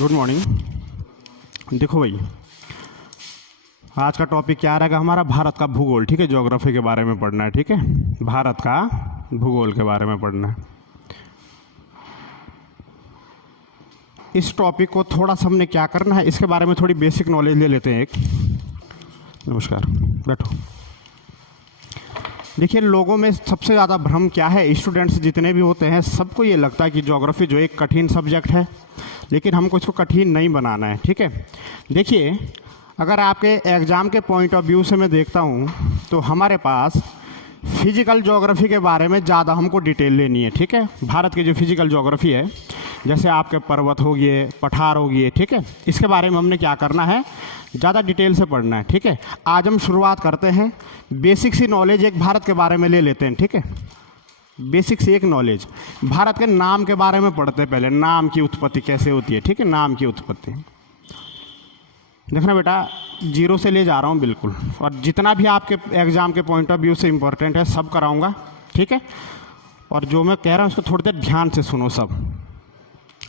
Good morning. देखो भाई, आज का टॉपिक क्या रहेगा हमारा? भारत का भूगोल। ठीक है, ज्योग्राफी के बारे में पढ़ना है। ठीक है, भारत का भूगोल के बारे में पढ़ना है। इस टॉपिक को थोड़ा सा हमने क्या करना है, इसके बारे में थोड़ी बेसिक नॉलेज ले लेते हैं। नमस्कार, बैठो। देखिए, लोगों में सबसे ज़्यादा भ्रम क्या है, स्टूडेंट्स जितने भी होते हैं सबको ये लगता है कि ज्योग्राफी जो एक कठिन सब्जेक्ट है, लेकिन हमको इसको कठिन नहीं बनाना है। ठीक है, देखिए, अगर आपके एग्ज़ाम के पॉइंट ऑफ व्यू से मैं देखता हूँ तो हमारे पास फिजिकल ज्योग्राफी के बारे में ज़्यादा हमको डिटेल लेनी है। ठीक है, भारत की जो फिजिकल ज्योग्राफी है, जैसे आपके पर्वत हो गए, पठार हो गए, ठीक है, इसके बारे में हमने क्या करना है, ज़्यादा डिटेल से पढ़ना है। ठीक है, आज हम शुरुआत करते हैं, बेसिक सी नॉलेज एक भारत के बारे में ले लेते हैं। ठीक है, बेसिक सी एक नॉलेज भारत के नाम के बारे में पढ़ते हैं। पहले नाम की उत्पत्ति कैसे होती है। ठीक है, नाम की उत्पत्ति देखना बेटा, जीरो से ले जा रहा हूँ बिल्कुल, और जितना भी आपके एग्ज़ाम के पॉइंट ऑफ व्यू से इम्पोर्टेंट है सब कराऊंगा। ठीक है, और जो मैं कह रहा हूँ उसको थोड़ी देर ध्यान से सुनो सब।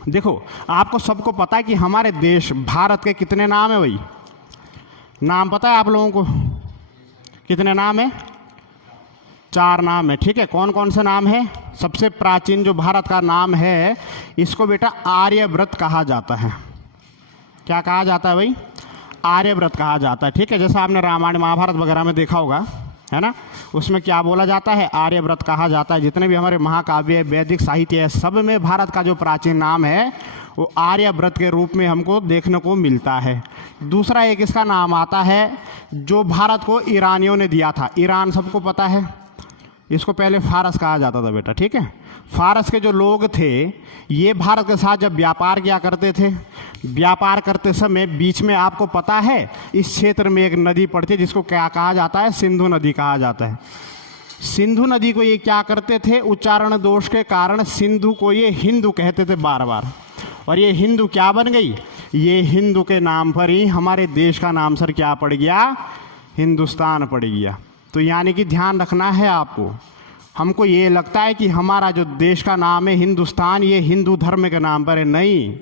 देखो, आपको सबको पता है कि हमारे देश भारत के कितने नाम है भाई? नाम पता है आप लोगों को? कितने नाम है? 4 नाम है। ठीक है, कौन कौन से नाम है? सबसे प्राचीन जो भारत का नाम है, इसको बेटा आर्यव्रत कहा जाता है। क्या कहा जाता है भाई? आर्यव्रत कहा जाता है। ठीक है, जैसा आपने रामायण महाभारत वगैरह में देखा होगा, है ना, उसमें क्या बोला जाता है? आर्यव्रत कहा जाता है। जितने भी हमारे महाकाव्य, वैदिक साहित्य है, सब में भारत का जो प्राचीन नाम है वो आर्यव्रत के रूप में हमको देखने को मिलता है। दूसरा एक इसका नाम आता है जो भारत को ईरानियों ने दिया था। ईरान सबको पता है, इसको पहले फारस कहा जाता था बेटा। ठीक है, फारस के जो लोग थे ये भारत के साथ जब व्यापार किया करते थे, व्यापार करते समय बीच में आपको पता है इस क्षेत्र में एक नदी पड़ती है जिसको क्या कहा जाता है? सिंधु नदी कहा जाता है। सिंधु नदी को ये क्या करते थे? उच्चारण दोष के कारण सिंधु को ये हिंदू कहते थे बार बार, और ये हिंदू क्या बन गई? ये हिंदू के नाम पर ही हमारे देश का नाम सर क्या पड़ गया? हिंदुस्तान पड़ गया। तो यानी कि ध्यान रखना है आपको। हमको ये लगता है कि हमारा जो देश का नाम है हिंदुस्तान, ये हिंदू धर्म के नाम पर है। नहीं,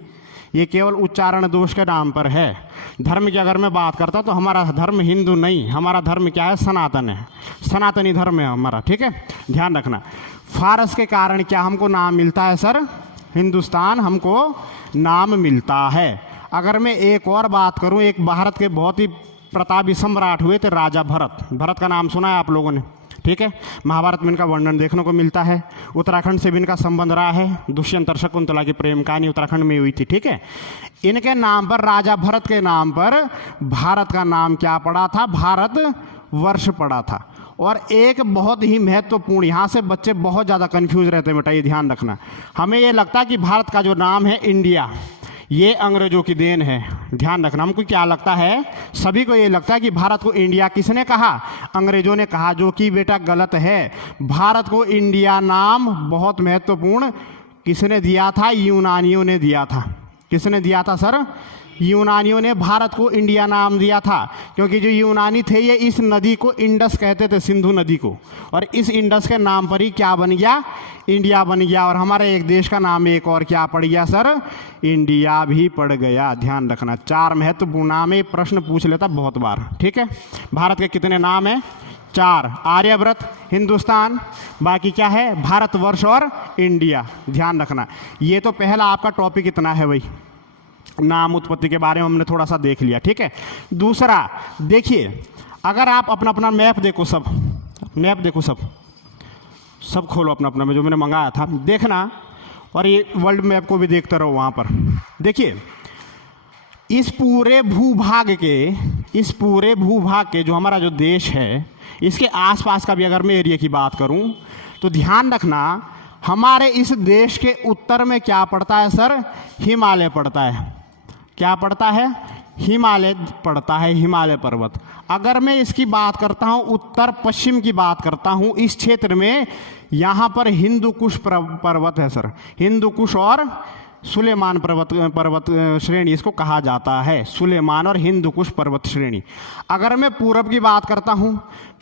ये केवल उच्चारण दोष के नाम पर है। धर्म की अगर मैं बात करता तो हमारा धर्म हिंदू नहीं, हमारा धर्म क्या है? सनातन है, सनातनी धर्म है हमारा। ठीक है, ध्यान रखना। फारस के कारण क्या हमको नाम मिलता है सर? हिंदुस्तान हमको नाम मिलता है। अगर मैं एक और बात करूं, एक भारत के बहुत ही प्रतापी सम्राट हुए थे राजा भरत। भरत का नाम सुना है आप लोगों ने? ठीक है, महाभारत में इनका वर्णन देखने को मिलता है। उत्तराखंड से भी इनका संबंध रहा है। दुष्यंत और शकुंतला की प्रेम कहानी उत्तराखंड में हुई थी। ठीक है, इनके नाम पर, राजा भरत के नाम पर भारत का नाम क्या पड़ा था? भारत वर्ष पड़ा था। और एक बहुत ही महत्वपूर्ण, यहाँ से बच्चे बहुत ज़्यादा कंफ्यूज रहते हैं बेटा, ये ध्यान रखना। हमें ये लगता है कि भारत का जो नाम है इंडिया, ये अंग्रेजों की देन है। ध्यान रखना, हमको क्या लगता है? सभी को ये लगता है कि भारत को इंडिया किसने कहा? अंग्रेजों ने कहा, जो कि बेटा गलत है। भारत को इंडिया नाम बहुत महत्वपूर्ण किसने दिया था? यूनानियों ने दिया था। किसने दिया था सर? यूनानियों ने भारत को इंडिया नाम दिया था, क्योंकि जो यूनानी थे ये इस नदी को इंडस कहते थे, सिंधु नदी को, और इस इंडस के नाम पर ही क्या बन गया? इंडिया बन गया। और हमारे एक देश का नाम एक और क्या पड़ गया सर? इंडिया भी पड़ गया। ध्यान रखना, 4 महत्वपूर्ण नाम है। प्रश्न पूछ लेता बहुत बार। ठीक है, भारत के कितने नाम हैं? 4। आर्यव्रत, हिंदुस्तान, बाकी क्या है? भारतवर्ष और इंडिया। ध्यान रखना, ये तो पहला आपका टॉपिक इतना है भाई, नाम उत्पत्ति के बारे में हमने थोड़ा सा देख लिया। ठीक है, दूसरा देखिए, अगर आप अपना अपना मैप देखो, सब मैप देखो, सब खोलो अपना अपना, में जो मैंने मंगाया था देखना, और ये वर्ल्ड मैप को भी देखते रहो वहाँ पर। देखिए, इस पूरे भूभाग के जो हमारा जो देश है, इसके आसपास का भी अगर मैं एरिया की बात करूँ तो ध्यान रखना, हमारे इस देश के उत्तर में क्या पड़ता है सर? हिमालय पड़ता है। क्या पड़ता है? हिमालय पड़ता है, हिमालय पर्वत। अगर मैं इसकी बात करता हूँ, उत्तर पश्चिम की बात करता हूँ, इस क्षेत्र में यहाँ पर हिंदू कुश पर्वत है सर। हिंदू कुश और सुलेमान पर्वत श्रेणी इसको कहा जाता है। सुलेमान और हिंदू कुश पर्वत श्रेणी। अगर मैं पूरब की बात करता हूँ,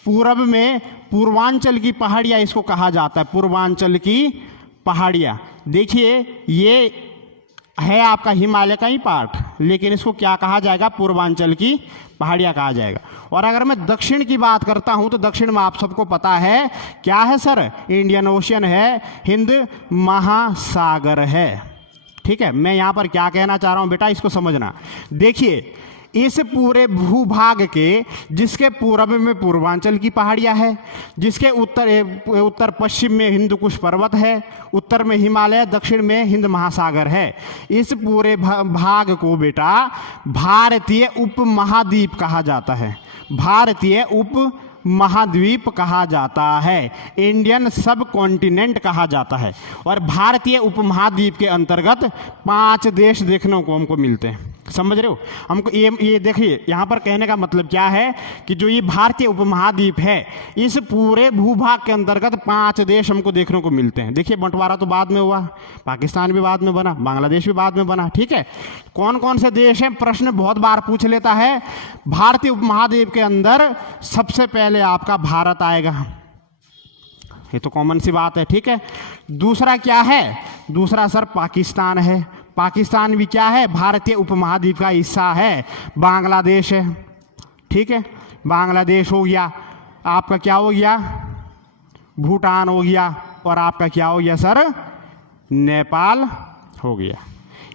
पूरब में पूर्वांचल की पहाड़ियाँ इसको कहा जाता है, पूर्वांचल की पहाड़ियाँ। देखिए, ये है आपका हिमालय का ही पार्ट, लेकिन इसको क्या कहा जाएगा, पूर्वांचल की पहाड़ियाँ कहा जाएगा। और अगर मैं दक्षिण की बात करता हूं तो दक्षिण में आप सबको पता है क्या है सर, इंडियन ओशियन है, हिंद महासागर है। ठीक है, मैं यहां पर क्या कहना चाह रहा हूं बेटा, इसको समझना। देखिए, इस पूरे भूभाग के जिसके पूर्व में पूर्वांचल की पहाड़ियां है, जिसके उत्तर पश्चिम में हिंदुकुश पर्वत है, उत्तर में हिमालय, दक्षिण में हिंद महासागर है, इस पूरे भाग को बेटा भारतीय उपमहाद्वीप कहा जाता है। भारतीय उप महाद्वीप कहा जाता है, इंडियन सब कॉन्टिनेंट कहा जाता है। और भारतीय उपमहाद्वीप के अंतर्गत 5 देश देखने को हमको मिलते हैं। समझ रहे हो हमको, ये देखिए यहाँ पर कहने का मतलब क्या है कि जो ये भारतीय उपमहाद्वीप है, इस पूरे भूभाग के अंतर्गत 5 देश हमको देखने को मिलते हैं। देखिए, बंटवारा तो बाद में हुआ, पाकिस्तान भी बाद में बना, बांग्लादेश भी बाद में बना। ठीक है, कौन कौन से देश हैं, प्रश्न बहुत बार पूछ लेता है। भारतीय उपमहाद्वीप के अंदर सबसे पहले आपका भारत आएगा, ये तो कॉमन सी बात है। ठीक है, दूसरा क्या है, दूसरा सर पाकिस्तान है। पाकिस्तान भी क्या है, भारतीय उपमहाद्वीप का हिस्सा है। बांग्लादेश है, ठीक है, बांग्लादेश हो गया, आपका क्या हो गया, भूटान हो गया, और आपका क्या हो गया सर, नेपाल हो गया।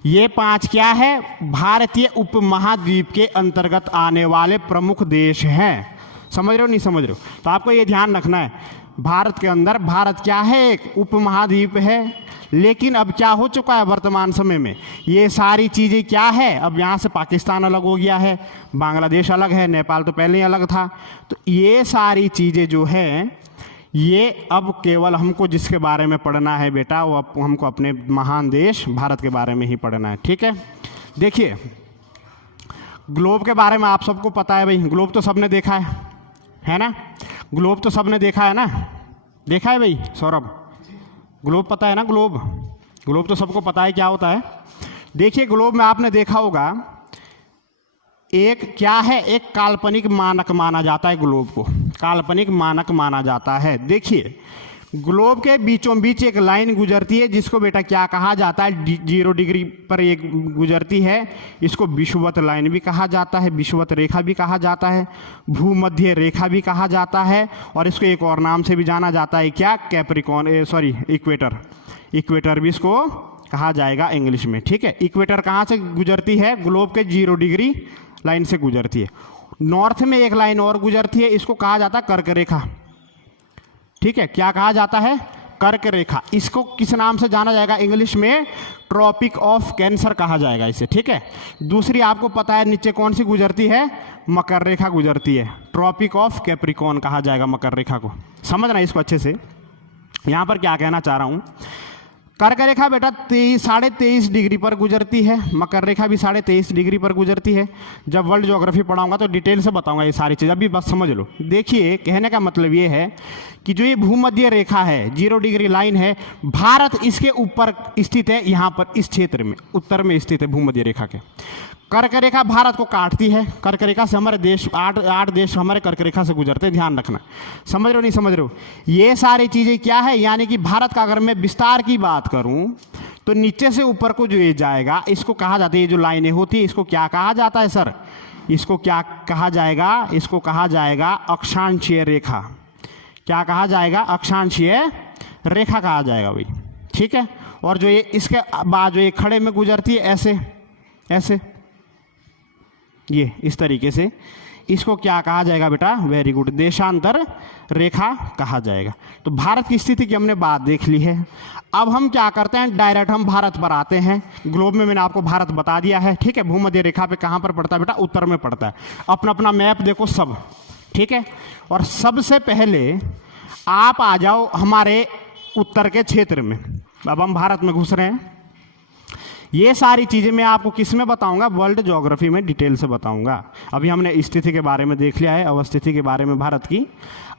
ये 5 क्या है, भारतीय उपमहाद्वीप के अंतर्गत आने वाले प्रमुख देश हैं। समझ रहे हो नहीं समझ रहे हो, तो आपको ये ध्यान रखना है, भारत के अंदर, भारत क्या है, एक उपमहाद्वीप है। लेकिन अब क्या हो चुका है वर्तमान समय में, ये सारी चीज़ें क्या है, अब यहाँ से पाकिस्तान अलग हो गया है, बांग्लादेश अलग है, नेपाल तो पहले ही अलग था। तो ये सारी चीज़ें जो है, ये अब केवल हमको जिसके बारे में पढ़ना है बेटा, वो हमको अपने महान देश भारत के बारे में ही पढ़ना है। ठीक है, देखिए, ग्लोब के बारे में आप सबको पता है भाई, ग्लोब तो सबने देखा है ना, ग्लोब तो सबने देखा है ना, देखा है भाई सौरभ, ग्लोब पता है ना, ग्लोब, ग्लोब तो सबको पता है क्या होता है। देखिए, ग्लोब में आपने देखा होगा, एक क्या है, एक काल्पनिक मानक माना जाता है, ग्लोब को काल्पनिक मानक माना जाता है। देखिए, ग्लोब के बीचों बीच एक लाइन गुजरती है, जिसको बेटा क्या कहा जाता है, 0 डिग्री पर एक गुजरती है, इसको विषुवत लाइन भी कहा जाता है, विषुवत रेखा भी कहा जाता है, भूमध्य रेखा भी कहा जाता है, और इसको एक और नाम से भी जाना जाता है, क्या, कैप्रिकॉन, सॉरी इक्वेटर, इक्वेटर भी इसको कहा जाएगा इंग्लिश में। ठीक है, इक्वेटर कहाँ से गुजरती है, ग्लोब के 0 डिग्री लाइन से गुजरती है। नॉर्थ में एक लाइन और गुजरती है, इसको कहा जाता है कर्क रेखा। ठीक है, क्या कहा जाता है, कर्क रेखा। इसको किस नाम से जाना जाएगा, इंग्लिश में ट्रॉपिक ऑफ कैंसर कहा जाएगा इसे। ठीक है, दूसरी आपको पता है नीचे कौन सी गुजरती है, मकर रेखा गुजरती है, ट्रॉपिक ऑफ कैप्रिकॉन कहा जाएगा मकर रेखा को। समझना इसको अच्छे से, यहां पर क्या कहना चाह रहा हूं, कर्क रेखा बेटा 23.5 डिग्री पर गुजरती है, मकर रेखा भी 23.5 डिग्री पर गुजरती है। जब वर्ल्ड ज्योग्राफी पढ़ाऊंगा तो डिटेल से बताऊंगा ये सारी चीज़, अभी बस समझ लो। देखिए, कहने का मतलब ये है कि जो ये भूमध्य रेखा है, 0 डिग्री लाइन है, भारत इसके ऊपर स्थित है, यहाँ पर इस क्षेत्र में उत्तर में स्थित है भूमध्य रेखा के। कर्क रेखा भारत को काटती है, कर्क रेखा से हमारे देश 8 देश हमारे कर्क रेखा से गुजरते हैं, ध्यान रखना। समझ रहे हो नहीं समझ रहे हो, ये सारी चीज़ें क्या है, यानी कि भारत का अगर मैं विस्तार की बात करूं तो नीचे से ऊपर को जो ये जाएगा, इसको कहा जाता है, ये जो लाइनें होती है इसको क्या कहा जाता है सर, इसको क्या कहा जाएगा, इसको कहा जाएगा अक्षांशीय रेखा। क्या कहा जाएगा, अक्षांशीय रेखा कहा जाएगा भाई। ठीक है, और जो ये इसके बाद जो ये खड़े में गुजरती है, ऐसे ऐसे, ये इस तरीके से, इसको क्या कहा जाएगा बेटा, वेरी गुड, देशांतर रेखा कहा जाएगा। तो भारत की स्थिति की हमने बात देख ली है। अब हम क्या करते हैं, डायरेक्ट हम भारत पर आते हैं। ग्लोब में मैंने आपको भारत बता दिया है। ठीक है, भूमध्य रेखा पे कहाँ पर पड़ता है बेटा, उत्तर में पड़ता है। अपना अपना मैप देखो सब, ठीक है। और सबसे पहले आप आ जाओ हमारे उत्तर के क्षेत्र में। अब हम भारत में घुस रहे हैं। ये सारी चीज़ें मैं आपको किस में बताऊंगा, वर्ल्ड ज्योग्राफी में डिटेल से बताऊंगा। अभी हमने स्थिति के बारे में देख लिया है, अवस्थिति के बारे में भारत की।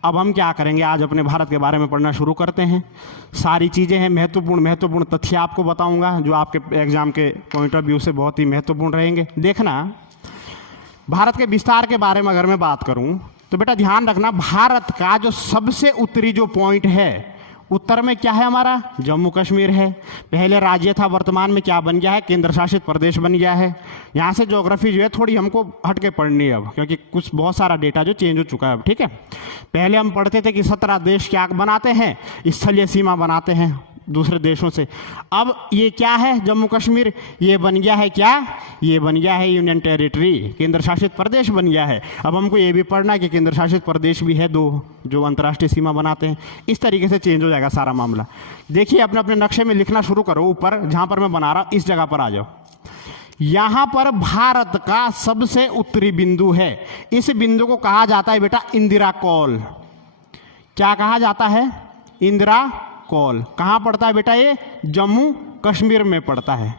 अब हम क्या करेंगे, आज अपने भारत के बारे में पढ़ना शुरू करते हैं। सारी चीज़ें हैं महत्वपूर्ण तथ्य आपको बताऊंगा, जो आपके एग्जाम के पॉइंट ऑफ व्यू से बहुत ही महत्वपूर्ण रहेंगे। देखना, भारत के विस्तार के बारे में अगर मैं बात करूँ तो बेटा ध्यान रखना, भारत का जो सबसे उत्तरी जो पॉइंट है उत्तर में क्या है हमारा, जम्मू कश्मीर है। पहले राज्य था, वर्तमान में क्या बन गया है, केंद्र शासित प्रदेश बन गया है। यहाँ से ज्योग्राफी जो है थोड़ी हमको हट के पढ़नी है अब, क्योंकि कुछ बहुत सारा डेटा जो चेंज हो चुका है अब, ठीक है। पहले हम पढ़ते थे कि 17 देश क्या बनाते हैं, स्थलीय सीमा बनाते हैं दूसरे देशों से। अब ये क्या है, जम्मू कश्मीर, ये बन गया है क्या, ये बन गया है यूनियन टेरिटरी, केंद्र शासित प्रदेश बन गया है। अब हमको ये भी पढ़ना है कि केंद्र शासित प्रदेश भी है 2 जो अंतर्राष्ट्रीय सीमा बनाते हैं। इस तरीके से चेंज हो जाएगा सारा मामला। देखिए अपने अपने नक्शे में लिखना शुरू करो, ऊपर जहाँ पर मैं बना रहा हूँ इस जगह पर आ जाओ। यहाँ पर भारत का सबसे उत्तरी बिंदु है। इस बिंदु को कहा जाता है बेटा इंदिरा कॉल। क्या कहा जाता है, इंदिरा कॉल। कहाँ पड़ता है बेटा, ये जम्मू कश्मीर में पड़ता है।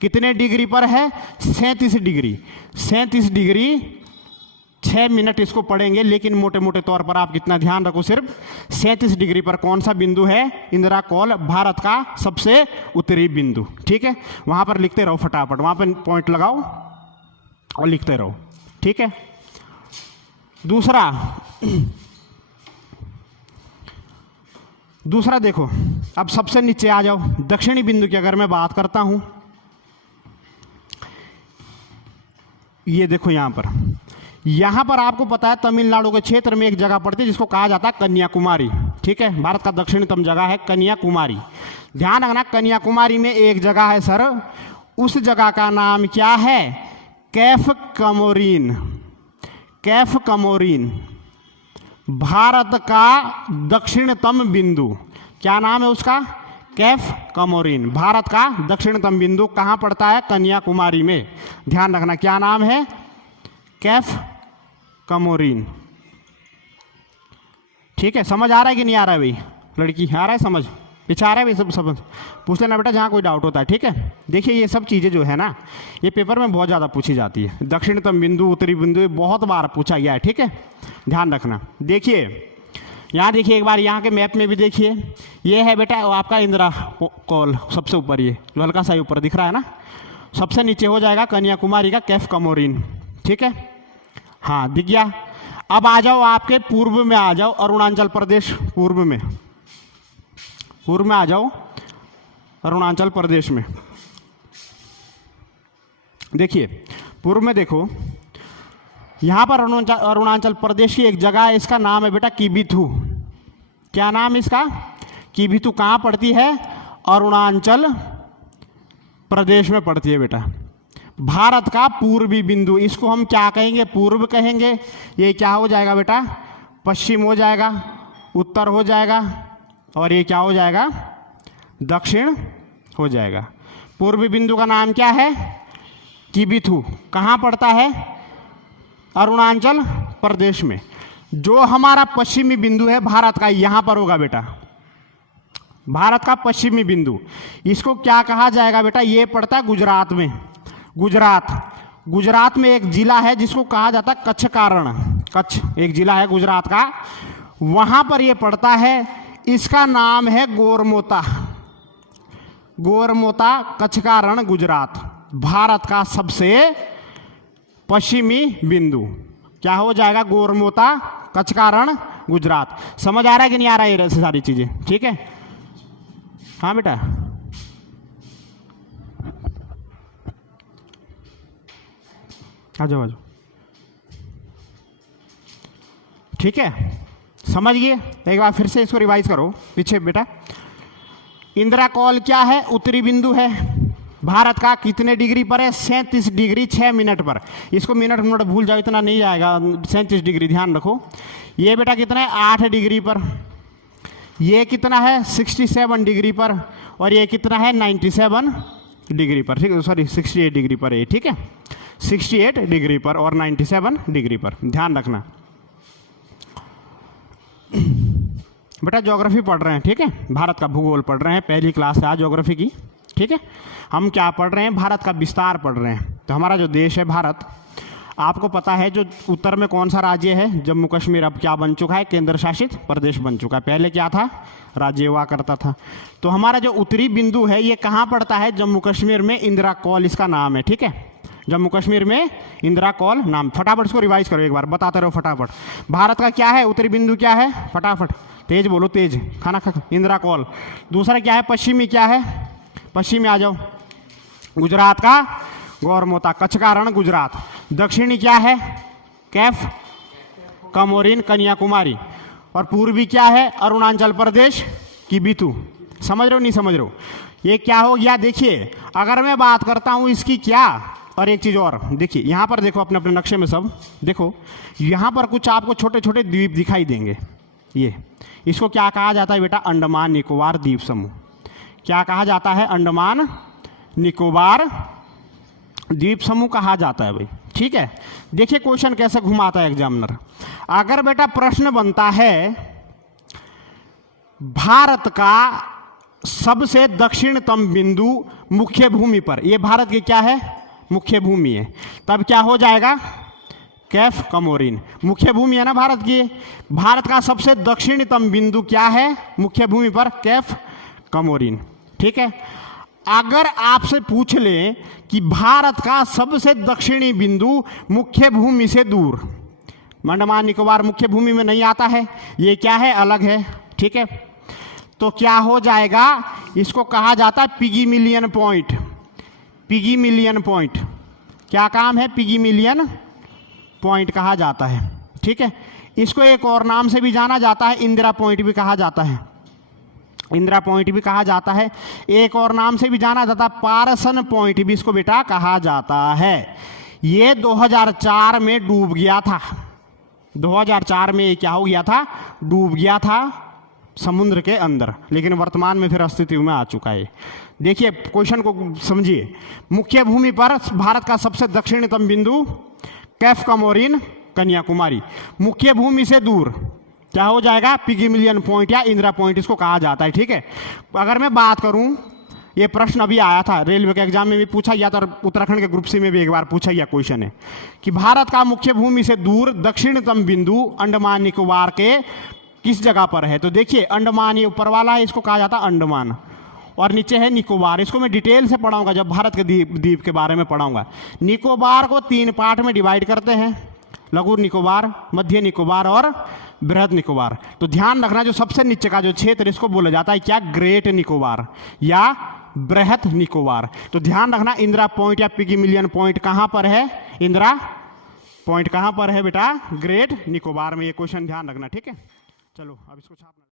कितने डिग्री पर है, 37 डिग्री। 37 डिग्री 6 मिनट इसको पढ़ेंगे, लेकिन मोटे मोटे तौर पर आप कितना ध्यान रखो, सिर्फ 37 डिग्री पर कौन सा बिंदु है, इंदिरा कॉल, भारत का सबसे उत्तरी बिंदु, ठीक है। वहां पर लिखते रहो फटाफट, वहां पर पॉइंट लगाओ और लिखते रहो, ठीक है। दूसरा देखो, अब सबसे नीचे आ जाओ, दक्षिणी बिंदु की अगर मैं बात करता हूं, ये देखो यहां पर आपको पता है तमिलनाडु के क्षेत्र में एक जगह पड़ती है जिसको कहा जाता है कन्याकुमारी, ठीक है। भारत का दक्षिणतम जगह है कन्याकुमारी। ध्यान रखना, कन्याकुमारी में एक जगह है सर, उस जगह का नाम क्या है, कैफ कमोरिन। कैफ कमोरिन भारत का दक्षिणतम बिंदु, क्या नाम है उसका, कैफ कमोरिन। भारत का दक्षिणतम बिंदु कहाँ पड़ता है, कन्याकुमारी में। ध्यान रखना क्या नाम है, कैफ कमोरिन, ठीक है। समझ आ रहा है कि नहीं आ रहा है भाई, लड़की आ रहा है समझ, पीछे आ रहा है भाई, सब समझ पूछ लेना बेटा जहाँ कोई डाउट होता है, ठीक है। देखिए ये सब चीज़ें जो है ना, ये पेपर में बहुत ज़्यादा पूछी जाती है। दक्षिणतम बिंदु, उत्तरी बिंदु, ये बहुत बार पूछा गया है, ठीक है, ध्यान रखना। देखिए यहाँ देखिए एक बार, यहाँ के मैप में भी देखिए, ये है बेटा आपका इंदिरा कॉल सबसे ऊपर, ये जो हल्का सा ऊपर दिख रहा है ना, सबसे नीचे हो जाएगा कन्याकुमारी का कैफ कमोरिन, ठीक है। हाँ दिख गया। अब आ जाओ आपके पूर्व में, आ जाओ अरुणाचल प्रदेश, पूर्व में आ जाओ अरुणाचल प्रदेश में। देखिए पूर्व में देखो, यहां पर अरुणाचल प्रदेश की एक जगह है, इसका नाम है बेटा किबिथु। क्या नाम है इसका, किबिथु। कहां पड़ती है, अरुणाचल प्रदेश में पड़ती है बेटा। भारत का पूर्वी बिंदु, इसको हम क्या कहेंगे, पूर्व कहेंगे। ये क्या हो जाएगा बेटा, पश्चिम हो जाएगा, उत्तर हो जाएगा, और ये क्या हो जाएगा, दक्षिण हो जाएगा। पूर्वी बिंदु का नाम क्या है, किबिथु। कहाँ पड़ता है, अरुणाचल प्रदेश में। जो हमारा पश्चिमी बिंदु है भारत का, यहाँ पर होगा बेटा, भारत का पश्चिमी बिंदु। इसको क्या कहा जाएगा बेटा, ये पड़ता है गुजरात में। गुजरात में एक जिला है जिसको कहा जाता है कच्छ कारण। कच्छ एक जिला है गुजरात का, वहां पर ये पड़ता है। इसका नाम है गोरमोता। गोरमोता कच्छ का रण, गुजरात। भारत का सबसे पश्चिमी बिंदु क्या हो जाएगा, गोरमोता कच्छ का रण, गुजरात। समझ आ रहा है कि नहीं आ रहा है ये सारी चीजें, ठीक है। हाँ बेटा, आ जाओ ठीक है, समझ गए। एक बार फिर से इसको रिवाइज करो पीछे बेटा। इंदिरा कॉल क्या है, उत्तरी बिंदु है। भारत का कितने डिग्री पर है, 37 डिग्री 6 मिनट पर। इसको मिनट भूल जाओ, इतना नहीं आएगा। 37 डिग्री ध्यान रखो। ये बेटा कितना है, 8 डिग्री पर। ये कितना है, 67 डिग्री पर। और ये कितना है, 97 डिग्री पर, ठीक है, सॉरी 68 डिग्री पर है, ठीक है, 68 डिग्री पर और 97 डिग्री पर। ध्यान रखना बेटा, ज्योग्राफी पढ़ रहे हैं, ठीक है, भारत का भूगोल पढ़ रहे हैं, पहली क्लास है आज ज्योग्राफी की, ठीक है। हम क्या पढ़ रहे हैं, भारत का विस्तार पढ़ रहे हैं। तो हमारा जो देश है भारत, आपको पता है जो उत्तर में कौन सा राज्य है, जम्मू कश्मीर, अब क्या बन चुका है, केंद्र शासित प्रदेश बन चुका है। पहले क्या था, राज्य हुआ करता था। तो हमारा जो उत्तरी बिंदु है ये कहाँ पड़ता है, जम्मू कश्मीर में। इंदिरा कॉल इसका नाम है, ठीक है, जम्मू कश्मीर में इंदिरा कॉल नाम। फटाफट इसको रिवाइज करो एक बार, बताते रहो फटाफट। भारत का क्या है, उत्तरी बिंदु क्या है, फटाफट तेज बोलो, तेज, खाना खा, इंदिरा कॉल। दूसरा क्या है, पश्चिमी क्या है, पश्चिमी आ जाओ, गुजरात का गौरमोता, कच्छ का रण गुजरात। दक्षिणी क्या है, कैफ कमोरिन कन्याकुमारी। और पूर्वी क्या है, अरुणाचल प्रदेश की बीतू। समझ रहे हो नहीं समझ रहे हो? ये क्या हो गया, देखिए अगर मैं बात करता हूं इसकी क्या, और एक चीज और देखिए, यहां पर देखो अपने अपने नक्शे में सब देखो, यहां पर कुछ आपको छोटे छोटे द्वीप दिखाई देंगे। ये इसको क्या कहा जाता है बेटा, अंडमान निकोबार द्वीप समूह। क्या कहा जाता है, अंडमान निकोबार द्वीप समूह कहा जाता है भाई, ठीक है। देखिए क्वेश्चन कैसे घुमाता है एग्जामिनर। अगर बेटा प्रश्न बनता है भारत का सबसे दक्षिणतम बिंदु मुख्य भूमि पर, यह भारत की क्या है, मुख्य भूमि है, तब क्या हो जाएगा, कैफ कमोरिन। मुख्य भूमि है ना भारत की, भारत का सबसे दक्षिणतम बिंदु क्या है मुख्य भूमि पर, कैफ कमोरिन, ठीक है। अगर आपसे पूछ ले कि भारत का सबसे दक्षिणी बिंदु मुख्य भूमि से दूर, अंडमान निकोबार मुख्य भूमि में नहीं आता है, ये क्या है, अलग है, ठीक है। तो क्या हो जाएगा, इसको कहा जाता है पिगीमिलियन पॉइंट। पिगीमिलियन पॉइंट क्या काम है, पिगीमिलियन पॉइंट कहा जाता है, ठीक है। इसको एक और नाम से भी जाना जाता है, इंदिरा पॉइंट भी कहा जाता है, इंदिरा पॉइंट भी कहा जाता है। एक और नाम से भी जाना जाता है, पारसन पॉइंट भी इसको बेटा कहा जाता है। ये 2004 में डूब गया था, 2004 में ये क्या हो गया था, डूब गया था समुद्र के अंदर, लेकिन वर्तमान में फिर अस्तित्व में आ चुका है। देखिए क्वेश्चन को समझिए, मुख्य भूमि पर भारत का सबसे दक्षिणतम बिंदु कैफ कमोरिन कन्याकुमारी, मुख्य भूमि से दूर क्या हो जाएगा, पिगीमिलियन पॉइंट या इंदिरा पॉइंट इसको कहा जाता है, ठीक है। अगर मैं बात करूं, ये प्रश्न अभी आया था रेलवे के एग्जाम में भी पूछा गया था, और उत्तराखंड के ग्रुप सी में भी एक बार पूछा गया क्वेश्चन है कि भारत का मुख्य भूमि से दूर दक्षिणतम बिंदु अंडमान निकोबार के किस जगह पर है। तो देखिए अंडमान ये ऊपर वाला है, इसको कहा जाता है अंडमान, और नीचे है निकोबार। इसको मैं डिटेल से पढ़ाऊंगा जब भारत के द्वीप के बारे में पढ़ाऊंगा। निकोबार को 3 पार्ट में डिवाइड करते हैं, लघु निकोबार, मध्य निकोबार और बृहद निकोबार। तो ध्यान रखना जो सबसे नीचे का जो क्षेत्र इसको बोला जाता है क्या, ग्रेट निकोबार या बृहद निकोबार। तो ध्यान रखना इंदिरा पॉइंट या पिगीमिलियन पॉइंट कहां पर है, इंदिरा पॉइंट कहां पर है बेटा, ग्रेट निकोबार में। ये क्वेश्चन ध्यान रखना, ठीक है। चलो अब इसको छापना।